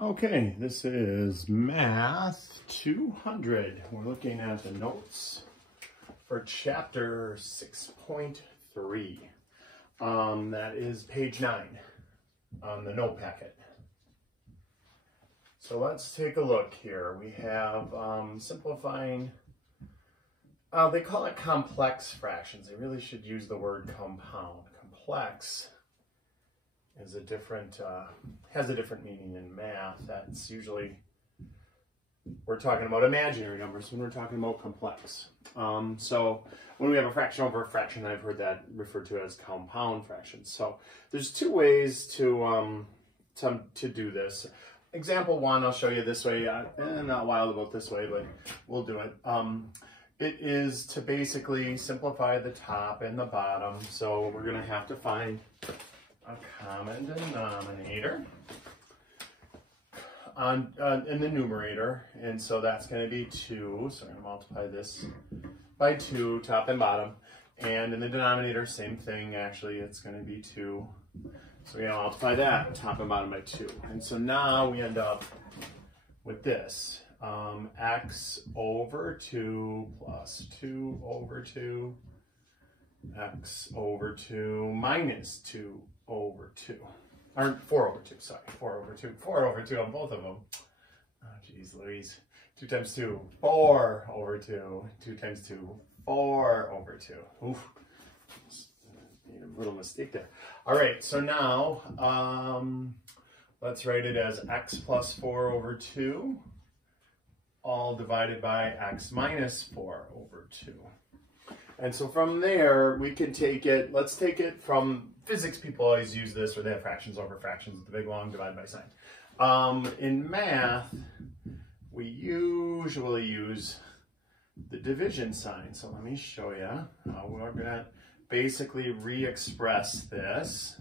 Okay, this is Math 200. We're looking at the notes for chapter 6.3. That is page 9 on the note packet. So let's take a look here. We have simplifying, they call it complex fractions. They really should use the word compound. Complex is a different, has a different meaning in math. That's usually, we're talking about imaginary numbers when we're talking about complex. So when we have a fraction over a fraction, I've heard that referred to as compound fractions. So there's two ways to do this. Example one, I'll show you this way, not wild about this way, but we'll do it. It is to basically simplify the top and the bottom. So we're gonna have to find a common denominator in the numerator, and so that's going to be 2. So I'm going to multiply this by 2, top and bottom, and in the denominator, same thing. Actually, it's going to be 2. So we're going to multiply that top and bottom by 2, and so now we end up with this: x over 2 plus 2 over 2, x over 2 minus 2 over 2, or 4 over 2, sorry, 4 over 2, 4 over 2 on both of them. Oh, geez Louise. 2 times 2, 4 over 2, 2 times 2, 4 over 2. Oof, made a little mistake there. All right, so now let's write it as x plus 4 over 2, all divided by x minus 4 over 2. And so from there, we can take it, let's take it from physics. People always use this, where they have fractions over fractions, the big long divide by sign. In math, we usually use the division sign. So let me show you how we're going to basically re-express this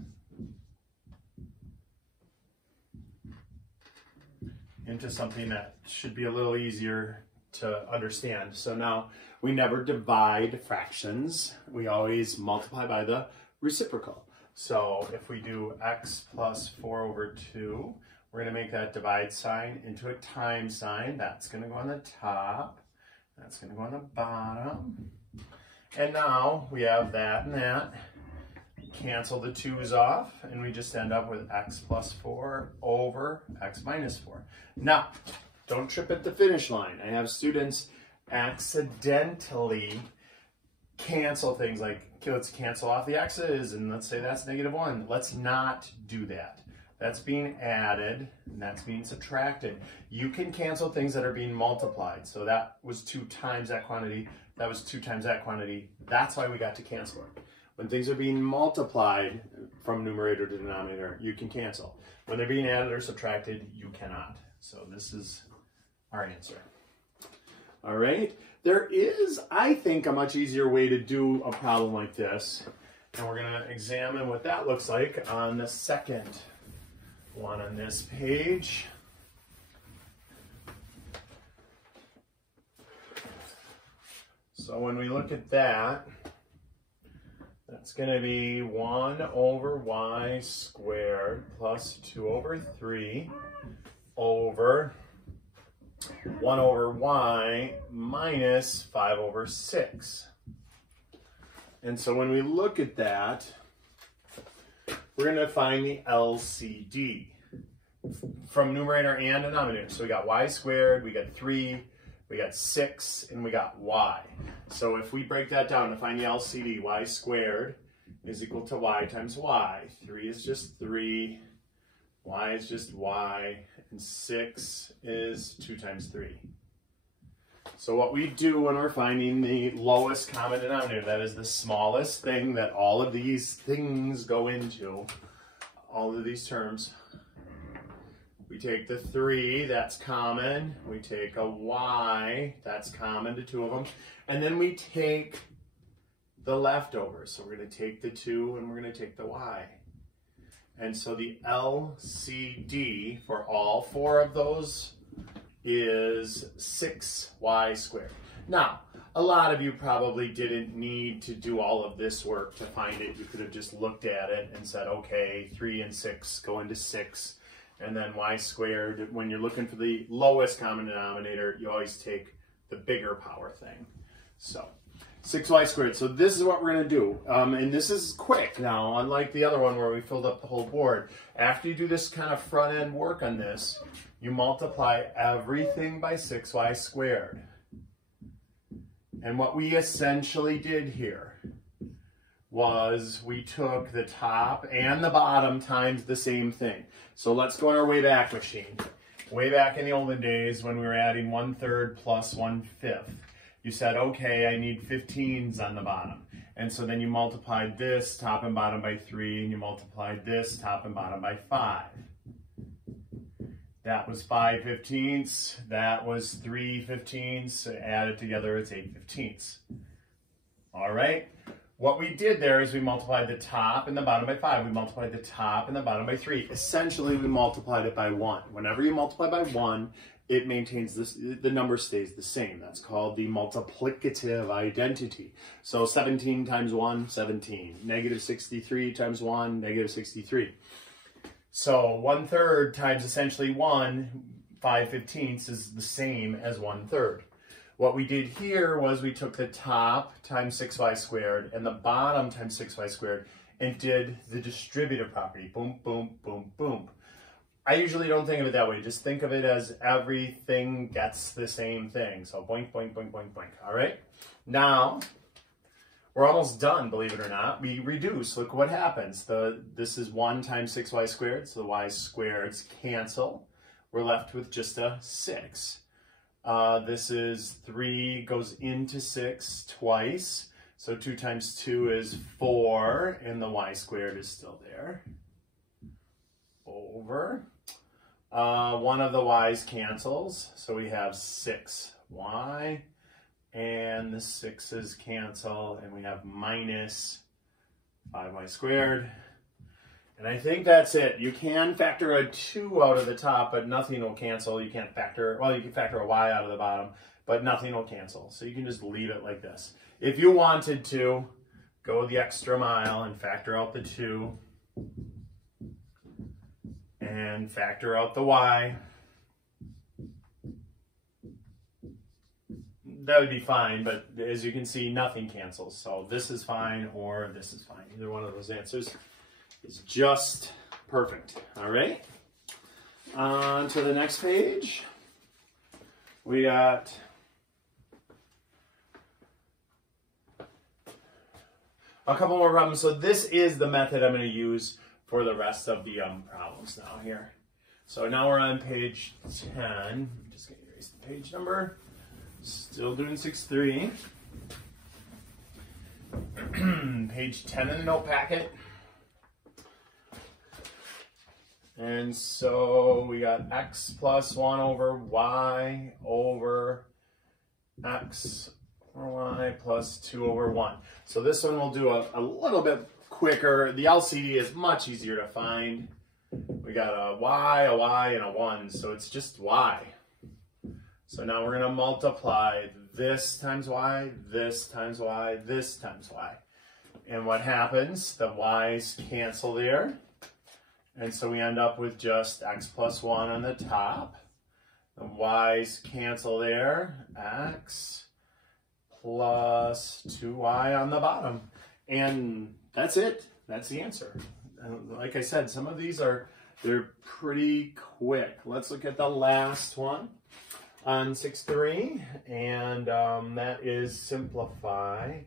into something that should be a little easier to understand. So now we never divide fractions. We always multiply by the reciprocal. So if we do x plus 4 over 2, we're going to make that divide sign into a times sign. That's going to go on the top. That's going to go on the bottom. And now we have that and that. Cancel the 2's off, and we just end up with x plus 4 over x minus 4. Now, don't trip at the finish line. I have students accidentally cancel things like, okay, let's cancel off the x's, and let's say that's -1. Let's not do that. That's being added, and that's being subtracted. You can cancel things that are being multiplied. So that was 2 times that quantity. That was 2 times that quantity. That's why we got to cancel it. When things are being multiplied from numerator to denominator, you can cancel. When they're being added or subtracted, you cannot. So this is our answer. All right. There is, I think, a much easier way to do a problem like this. And we're going to examine what that looks like on the second one on this page. So when we look at that, that's going to be 1 over y squared plus 2 over 3 over 1 over y minus 5 over 6. And so when we look at that, we're going to find the LCD from numerator and denominator. So we got y squared, we got 3, we got 6, and we got y. So if we break that down to find the LCD, y squared is equal to y times y. 3 is just 3, y is just y, and 6 is 2 times 3. So what we do when we're finding the lowest common denominator, that is the smallest thing that all of these things go into, all of these terms, we take the 3, that's common, we take a y, that's common to 2 of them, and then we take the leftovers. So we're going to take the 2 and we're going to take the y. And so the LCD for all 4 of those is 6y squared. Now, a lot of you probably didn't need to do all of this work to find it. You could have just looked at it and said, okay, 3 and 6 go into 6, And then y squared, when you're looking for the lowest common denominator, you always take the bigger power thing. So 6y squared. So this is what we're going to do. And this is quick now, unlike the other one where we filled up the whole board. After you do this kind of front end work on this, you multiply everything by 6y squared. And what we essentially did here was we took the top and the bottom times the same thing. So let's go on our way back machine. Way back in the olden days when we were adding 1/3 plus 1/5, you said, okay, I need 15s on the bottom. And so then you multiplied this top and bottom by 3, and you multiplied this top and bottom by 5. That was 5 15ths, that was 3 15ths, so added together it's 8 15ths. All right, what we did there is we multiplied the top and the bottom by 5. We multiplied the top and the bottom by 3. Essentially, we multiplied it by 1. Whenever you multiply by 1, it maintains this, the number stays the same. That's called the multiplicative identity. So 17 times 1, 17. Negative 63 times 1, negative 63. So 1/3 times essentially 1, 5 15ths is the same as 1/3. What we did here was we took the top times 6y squared and the bottom times 6y squared and did the distributive property. Boom, boom, boom, boom. I usually don't think of it that way. Just think of it as everything gets the same thing. So boink, boink, boink, boink, boink. All right? Now, we're almost done, believe it or not. We reduce. Look what happens. This is 1 times 6y squared, so the y squareds cancel. We're left with just a 6. This is 3 goes into 6 twice. So 2 times 2 is 4, and the y squared is still there. Over. One of the y's cancels, so we have 6y. And the 6's cancel, and we have minus 5y squared. And I think that's it. You can factor a 2 out of the top, but nothing will cancel. You can't factor, well, you can factor a y out of the bottom, but nothing will cancel. So you can just leave it like this. If you wanted to, go the extra mile and factor out the 2 and factor out the y. That would be fine, but as you can see, nothing cancels. So this is fine or this is fine. Either one of those answers is just perfect. All right. On to the next page. We got a couple more problems. So this is the method I'm going to use for the rest of the problems now here. So now we're on page 10. I'm just going to erase the page number. Still doing 6-3. Page 10 in the note packet. And so we got x plus 1 over y over x or y plus 2 over 1. So this one we'll do a little bit quicker. The LCD is much easier to find. We got a y, and a 1, so it's just y. So now we're going to multiply this times y, this times y, this times y. And what happens? The y's cancel there. And so we end up with just x plus 1 on the top. The y's cancel there. X plus 2y on the bottom. And that's it. That's the answer. Like I said, some of these they're pretty quick. Let's look at the last one on 6-3, and that is simplify